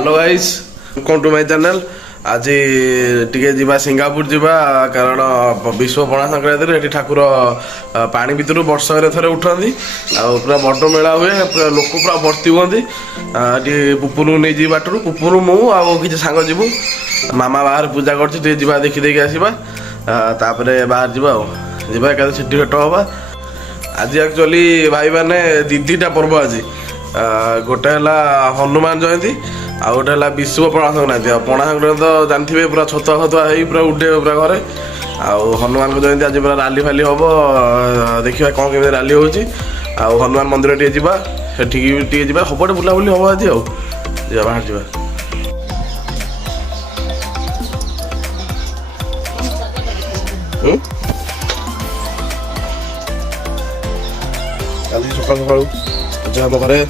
Hello guys welcome to my channel. आज टिके जीवा सिंगापुर जीवा कारण विश्व पणा संक्रांति ठाकुर पानी भितर वर्ष थे उठती पूरा बड़ मेला हुए पूरा लोक पूरा भर्ती हुई पुपुर नहीं जी बाटर पुपुर मु कि सांग जीवु मामा बाहर पूजा कर देखी देखी आसवा बाहर जावा क्या भेट हवा। आज एक्चुअली भाई मैंने दीटा पर्व आज गोटे है हनुमान जयंती आ गोटे है विश्व पणा संक्रांति। पणा संक्रांति तो जानते पूरा छतुआ फतुआ हो पूरा उठे पूरा घरे हनुमान जयंती आज पूरा राली फाली हम देखा कौन केमी राली हो हनुमान मंदिर टे जा टे जा सबटे बुलाबुली हम आज बाहर जा आज सका सका हम घरे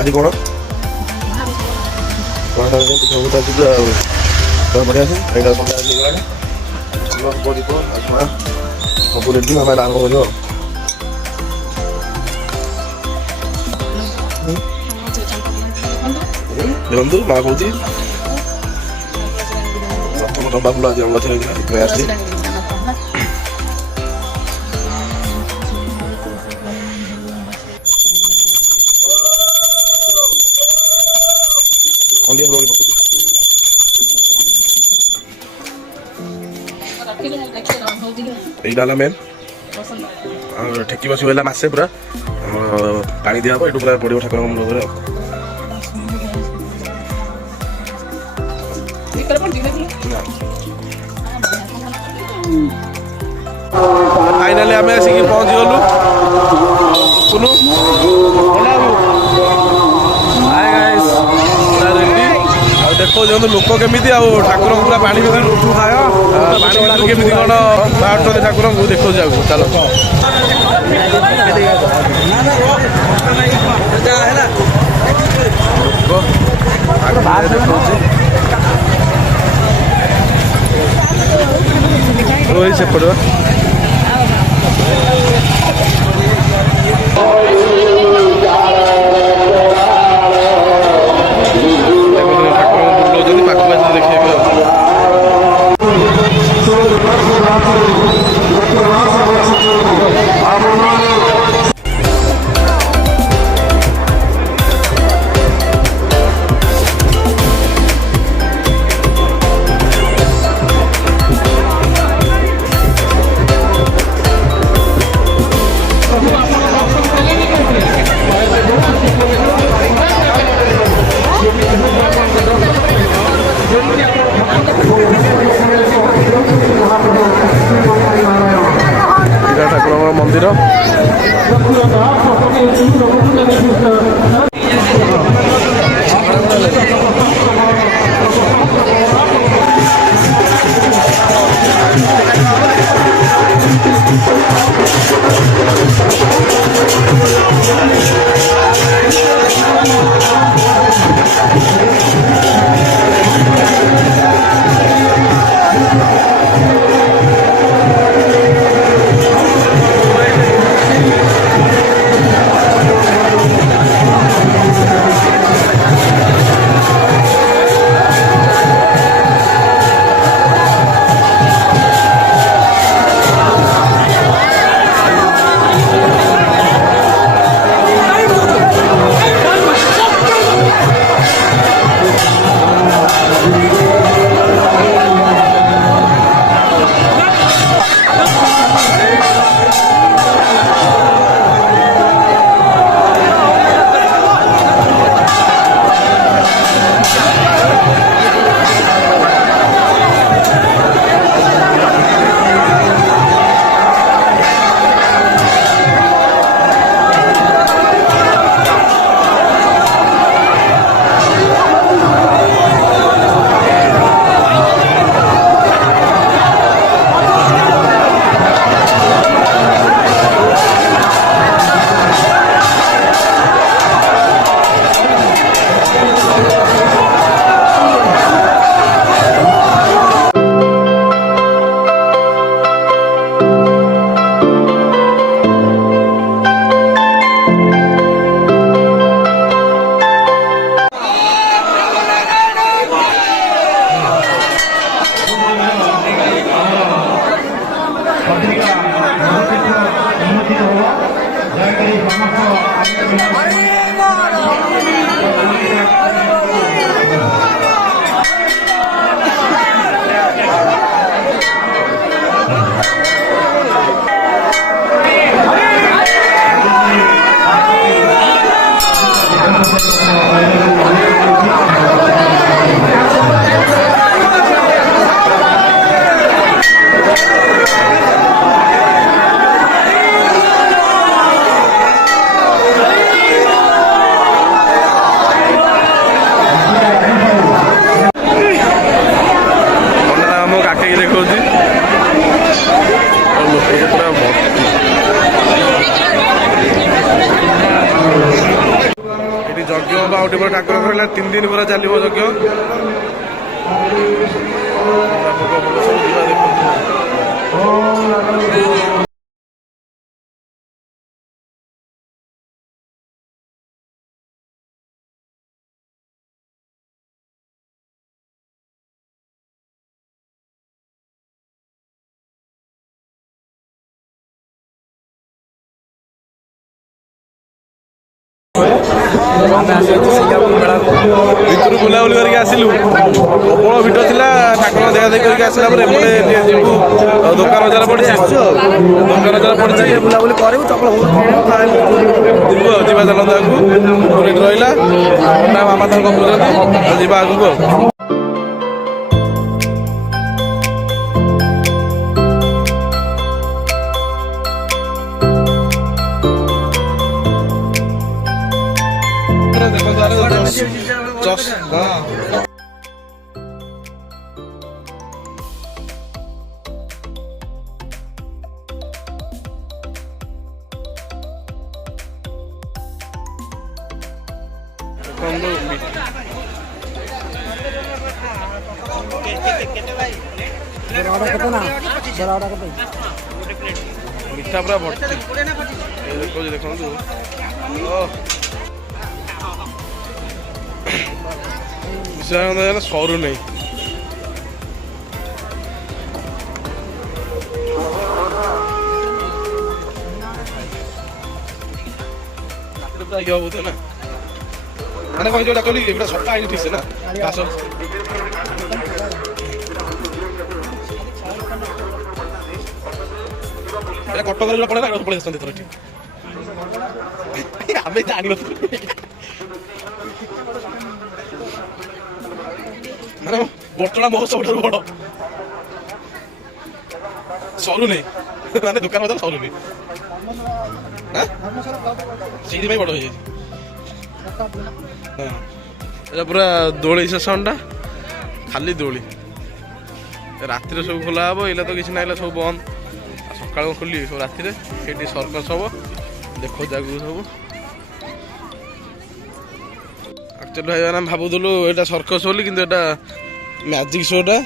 आज कौन बढ़िया से सब रेडी आम आरम्भ कर देखु माँ कौन प्रथम डब्बा फुल आज आसी এইটা মেন ঠেকি বসি হল মাসে পুরা পানি দিয়া হব এটু পুরা পড়িব ঠাকুর মুখরে ফাইনালি আমি আসিকি পৌঁছি গলু শুনু देखो जो लोक केमी ठाकुर पूरा पानी भर पानी भर केमी कौन बाहर ठाकुर को देखो जाओ चलो सेपट ठाकुर मंदिर ଏଠି ପୁରା ଠାକୁରଙ୍କର ହେଲା 3 ଦିନ ପୁରା ଚାଲିବ ଯଜ୍ଞ। ଭିତରୁ ବୁଲାବୁଲି କରିକି ଆସିଲୁ, ପ୍ରବଳ ଭିଡ଼ ଥିଲା। ଠାକୁରଙ୍କ ଦେଖା ଦେଖି କରିକି ଆସିଲା ପରେ ଏପଟେ ଯିବୁ ଦୋକାନ ବଜାର ପଡ଼ିଛି, ଦୋକାନ ବଜାର ପଡ଼ିଛି ବୁଲାବୁଲି କରିବୁ ଯିବୁ ଆଉ ଯିବା ଚାଲନ୍ତୁ ଆଗକୁ। ଏଠି ରହିଲା ମାମା ତାଙ୍କ ଗପୁଛନ୍ତି, ଯିବା ଆଗକୁ ଆଉ। ମିଠା ପୁରା ଭର୍ତ୍ତି ଦେଖୁଛି, ଦେଖନ୍ତୁ ସରୁ ନାହିଁ। ନା ମାନେ କହି ଯୋଉଟା କହିଲି ଏଗୁଡ଼ା ସଫା ହେଇନି ଠିକ୍ ସେ ନା ଘାସ କଟକରେ ଯୋଉଟା ପଡ଼େ ନା ପଳେଇ ଆସିଛନ୍ତି ଏଥର ଠିକ୍ ଆମେ ଜାଣିନଥିଲୁ। ମାନେ ବର୍ତ୍ତମାନ ମହୋତ୍ସବ ଠାରୁ ବଡ଼ ସରୁନି, ମାନେ ଦୋକାନ ବଜାର ସରୁନି, ସେଇଥିପାଇଁ ବଡ଼ ହେଇଯାଇଛି। ହଁ ଏଇଟା ପୁରା ଦୋଳି ସେସନଟା, ଖାଲି ଦୋଳି। ରାତିରେ ସବୁ ଖୋଲା ହବ, ଏଇଲା ତ କିଛି ନାହିଁ, ସବୁ ବନ୍ଦ। ସକାଳୁ ଖୋଲିବେ ସବୁ ରାତିରେ। ସେଇଠି ସର୍କସ୍ ହବ, ଦେଖ ଜାଗକୁ ସବୁ। ଆକ୍ଚୁଆଲି ଭାଇ ଆମେ ଭାବୁଥିଲୁ ଏଇଟା ସର୍କସ୍ ବୋଲି, କିନ୍ତୁ ଏଇଟା ମ୍ୟାଜିକ୍ ଶୋଟା।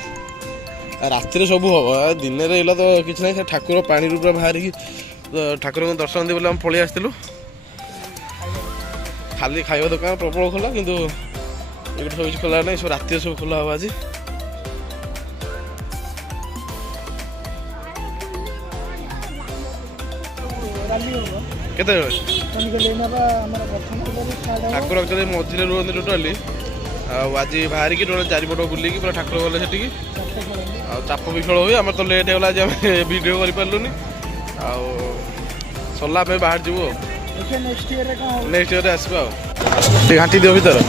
ରାତିରେ ସବୁ ହବ, ଦିନରେ ଏଇଲା ତ କିଛି ନାହିଁ। ସେ ଠାକୁର ପାଣିରୁ ପୁରା ବାହାରିକି ଠାକୁରଙ୍କୁ ଦର୍ଶନ ଦେଇ ବୋଲି ଆମେ ପଳେଇ ଆସିଥିଲୁ। ଖାଲି ଖାଇବା ଦୋକାନ ପ୍ରବଳ ଖୋଲା, କିନ୍ତୁ ଏଇଠି ସବୁ କିଛି ଖୋଲା ନାହିଁ। ସବୁ ରାତିରେ ସବୁ ଖୋଲା ହବ ଆଜି। କେତେବେଳେ ଠାକୁର ଆକ୍ଚୁଆଲି ମଝିରେ ରୁହନ୍ତି ଟୋଟାଲି। ଆଉ ଆଜି ବାହାରିକି ଟୋଟାଲ 4 ପଟ ବୁଲିକି ପୁରା ଠାକୁର ଗଲେ ସେଠିକି। ଆଉ ଚାପ ବି ଖେଳ ହୁଏ। ଆମର ତ ଲେଟ୍ ହେଇଗଲା ଆଜି, ଆମେ ଭିଡ଼ିଓ କରିପାରିଲୁନି। ଆଉ ସରିଲା ଆମେ ବାହାରି ଯିବୁ ଆଉ। ନେକ୍ସଟ ଇୟରରେ ଆସିବା ଆଉ। ଟିକେ ଘାଣ୍ଟି ଦିଅ ଭିତରେ।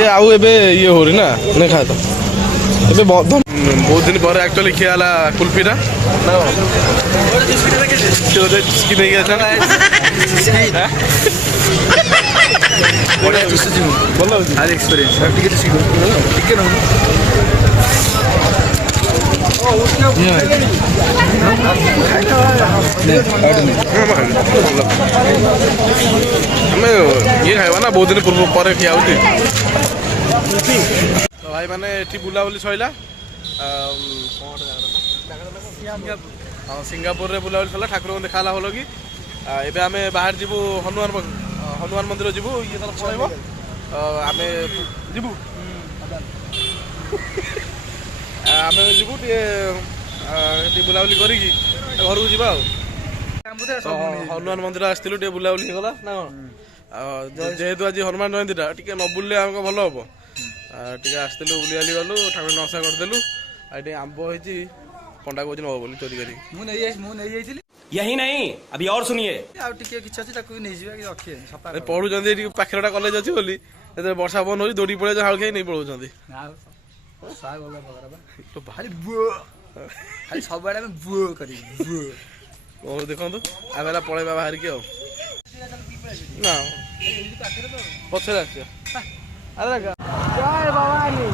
ये आउ एबे ये हो रही ना नहीं खाए तो एबे बहुत दिन पर एक्चुअली ଖିଆ ହେଲା କୁଲଫିଟା ଚିସ୍କି ନେଇକି ଆସିଲା। ଭଲ ହେଉଛି ଆଜି ଏକ୍ସପିରିଏନ୍ସ ଟିକେ ଟିକେ ଆମେ ଇଏ ଖାଇବା ନା ବହୁତ ଦିନ ପୂର୍ବ ପରେ ଖିଆ ହେଉଛି। ତ ଭାଇ ମାନେ ଏଠି ବୁଲାବୁଲି ସରିଲା। ସିଙ୍ଗାପୁରରେ ବୁଲାବୁଲି ସରିଲା, ଠାକୁରଙ୍କୁ ଦେଖା ହେଲା ଭଲ କି। ଏବେ ଆମେ ବାହାରି ଯିବୁ ହନୁମାନ ମନ୍ଦିର ଯିବୁ। ଇଏ ତାର ପଳେଇବ, ଆମେ ଯିବୁ ଆମେ ଯିବୁ ଟିକେ ସେଠି ବୁଲାବୁଲି କରିକି ଘରକୁ ଯିବା ଆଉ। ହନୁମାନ ମନ୍ଦିର ଆସିଥିଲୁ, ଟିକେ ବୁଲାବୁଲି ହେଇଗଲା ନା କଣ। ଯେହେତୁ ଆଜି ହନୁମାନ ଜୟନ୍ତୀଟା ଟିକେ ନ ବୁଲିଲେ ଆମକୁ ଭଲ ହବ। ଟିକେ ଆସିଥିଲୁ ବୁଲିବାଲି ଗଲୁ, ଠାକୁର ନଶା କରିଦେଲୁ। ଆଉ ଟିକେ ଆମ୍ବ ହେଇଛି, ପଣ୍ଡା କହୁଛି ନବ ବୋଲି ଚୋରି କରିକି। ମୁଁ ନେଇଯାଇଥିଲି। यही नहीं अभी और सुनिए। ଆଉ ଟିକେ କିଛି ଅଛି ତାକୁ ନେଇଯିବା କି ରଖିବେ ସଫା ପଢୁଛନ୍ତି ଏଠି ପାଖରେ ଗୋଟେ କଲେଜ ଅଛି ବୋଲି, ଯେତେବେଳେ ବର୍ଷା ପବନ ହଉଛି ଦୌଡ଼ି ପଳେଇ ହାଳ ଖାଇ ନେଇ ପଳଉଛନ୍ତି। ଖାଲି ସବୁଆଡେ ଆମେ ବୁଅ କରିବୁ। ଦେଖନ୍ତୁ ଆମେ ହେଲା ପଳେଇବା ବାହାରିକି ଆଉ। ନା ପଛରେ ଆସିବ। ଜୟ ଭବାନୀ।